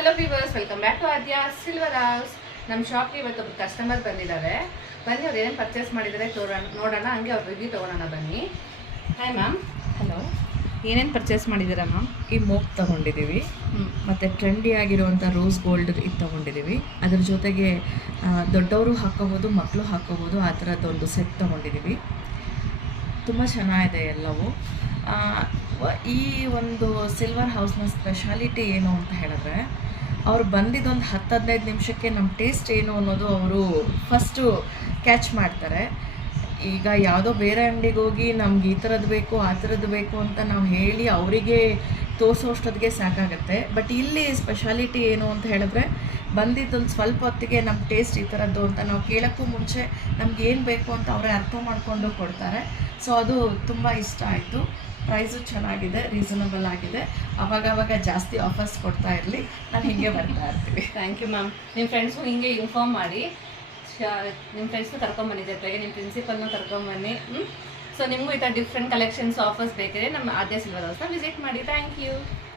Hello viewers, welcome back to Aadya silver house. ನಮ್ಮ ಶಾಪ್ಗೆ ಇವತ್ತೊಬ್ಬರು customer ಬಂದಿದ್ದಾರೆ. ಬನ್ನಿ, ಅವ್ರು ಏನೇನು ಪರ್ಚೇಸ್ ಮಾಡಿದ್ದಾರೆ ನೋಡೋಣ. ಹಂಗೆ ಅವ್ರ ರಿವ್ಯೂ ತೊಗೊಳೋಣ ಬನ್ನಿ. Hi ma'am. ಹಲೋ, ಏನೇನು ಪರ್ಚೇಸ್ ಮಾಡಿದ್ದೀರಾ ಮ್ಯಾಮ್? ಈ ಮೋಪ್ ತೊಗೊಂಡಿದ್ದೀವಿ, ಮತ್ತು ಟ್ರೆಂಡಿ ಆಗಿರುವಂಥ ರೋಸ್ ಗೋಲ್ಡ್ ಇದು ತೊಗೊಂಡಿದ್ದೀವಿ. ಅದ್ರ ಜೊತೆಗೆ ದೊಡ್ಡವರು ಹಾಕೋಬೋದು, ಮಕ್ಕಳು ಹಾಕೋಬೋದು, ಆ ಥರದ್ದೊಂದು ಸೆಟ್ ತೊಗೊಂಡಿದ್ದೀವಿ. ತುಂಬ ಚೆನ್ನಾಗಿದೆ ಎಲ್ಲವೂ. ಈ ಒಂದು ಸಿಲ್ವರ್ ಹೌಸ್ನ ಸ್ಪೆಷಾಲಿಟಿ ಏನು ಅಂತ ಹೇಳಿದ್ರೆ, ಅವ್ರು ಬಂದಿದ್ದೊಂದು 10-15 ನಿಮಿಷಕ್ಕೆ ನಮ್ಮ ಟೇಸ್ಟ್ ಏನು ಅನ್ನೋದು ಅವರು ಫಸ್ಟು ಕ್ಯಾಚ್ ಮಾಡ್ತಾರೆ. ಈಗ ಯಾವುದೋ ಬೇರೆ ಅಂಗಡಿಗೆ ಹೋಗಿ ನಮ್ಗೆ ಈ ಥರದ್ದು ಬೇಕು ಆ ಥರದ್ದು ಬೇಕು ಅಂತ ನಾವು ಹೇಳಿ ಅವರಿಗೆ ತೋರಿಸೋಷ್ಟೊತ್ತಿಗೆ ಸಾಕಾಗುತ್ತೆ. ಬಟ್ ಇಲ್ಲಿ ಸ್ಪೆಷಾಲಿಟಿ ಏನು ಅಂತ ಹೇಳಿದ್ರೆ, ಬಂದಿದ್ದೊಂದು ಸ್ವಲ್ಪ ಹೊತ್ತಿಗೆ ನಮ್ಮ ಟೇಸ್ಟ್ ಈ ಥರದ್ದು ಅಂತ ನಾವು ಕೇಳೋಕ್ಕೂ ಮುಂಚೆ ನಮ್ಗೆ ಏನು ಬೇಕು ಅಂತ ಅವರೇ ಅರ್ಥ ಮಾಡಿಕೊಂಡು ಕೊಡ್ತಾರೆ. ಸೊ ಅದು ತುಂಬ ಇಷ್ಟ ಆಯಿತು. ಪ್ರೈಸು ಚೆನ್ನಾಗಿದೆ, ರೀಸನಬಲ್ ಆಗಿದೆ. ಅವಾಗವಾಗ ಜಾಸ್ತಿ ಆಫರ್ಸ್ ಕೊಡ್ತಾ ಇರಲಿ, ನಾವು ಹೀಗೆ ಬರ್ತಾ ಇರ್ತೀವಿ. Thank you ma'am. ನಿಮ್ಮ ಫ್ರೆಂಡ್ಸ್ಗೂ ಹಿಂಗೆ ಇನ್ಫಾರ್ಮ್ ಮಾಡಿ. ನಿಮ್ಮ ಫ್ರೆಂಡ್ಸ್ನ ಕರ್ಕೊಂಬನ್ನಿ, ಜೊತೆಗೆ ನಿಮ್ಮ ಪ್ರಿನ್ಸಿಪಲ್ನ ಕರ್ಕೊಂಬನ್ನಿ. ಸೊ ನಿಮಗೂ ಈ ಥರ ಡಿಫ್ರೆಂಟ್ ಕಲೆಕ್ಷನ್ಸ್ ಆಫರ್ಸ್ ಬೇಕಿದ್ರೆ ನಮ್ಮ ಆದ್ಯ ಸಿಲ್ವರ್ ಹೌಸ್ನ ವಿಸಿಟ್ ಮಾಡಿ. Thank you.